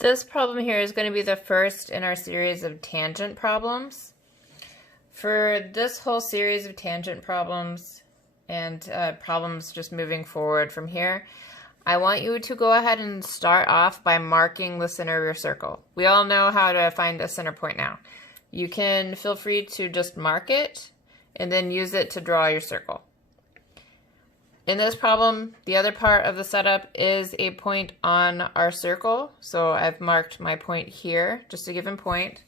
This problem here is going to be the first in our series of tangent problems. For this whole series of tangent problems and problems just moving forward from here, I want you to go ahead and start off by marking the center of your circle. We all know how to find a center point now. You can feel free to just mark it and then use it to draw your circle. In this problem, the other part of the setup is a point on our circle. So I've marked my point here, just a given point.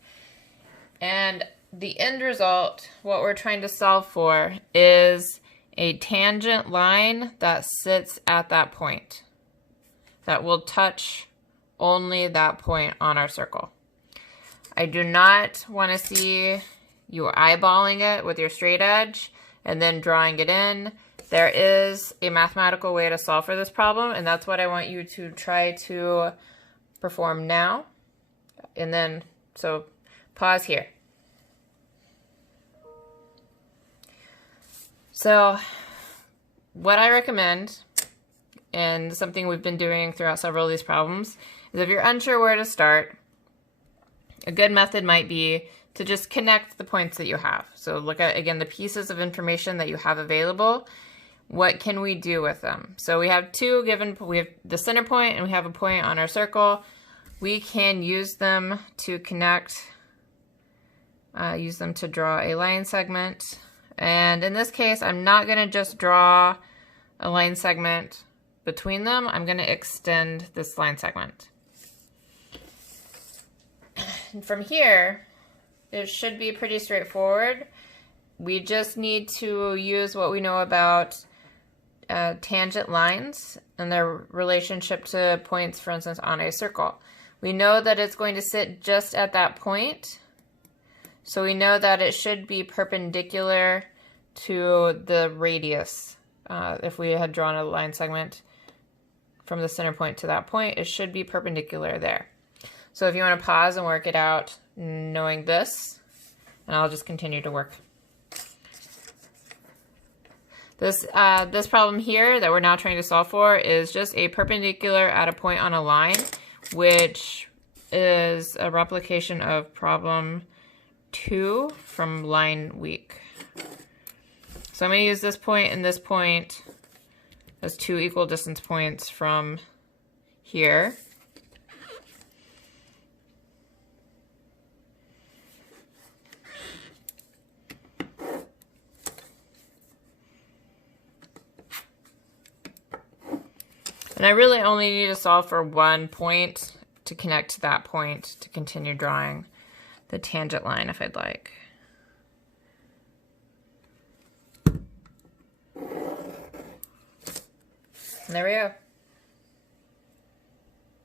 And the end result, what we're trying to solve for, is a tangent line that sits at that point, that will touch only that point on our circle. I do not want to see you eyeballing it with your straight edge and then drawing it in. There is a mathematical way to solve for this problem, and that's what I want you to try to perform now. And then, so pause here. So what I recommend, and something we've been doing throughout several of these problems, is if you're unsure where to start, a good method might be to just connect the points that you have. So look at, again, the pieces of information that you have available. What can we do with them? So we have we have the center point and we have a point on our circle. We can use them to connect, use them to draw a line segment. And in this case, I'm not gonna just draw a line segment between them. I'm gonna extend this line segment. And from here, it should be pretty straightforward. We just need to use what we know about tangent lines and their relationship to points, for instance, on a circle. We know that it's going to sit just at that point, so we know that it should be perpendicular to the radius. If we had drawn a line segment from the center point to that point, it should be perpendicular there. So if you want to pause and work it out knowing this, and I'll just continue to work. This problem here that we're now trying to solve for is just a perpendicular at a point on a line, which is a replication of problem 2 from line week. So I'm going to use this point and this point as two equal distance points from here. And I really only need to solve for one point to connect to that point to continue drawing the tangent line if I'd like. And there we go.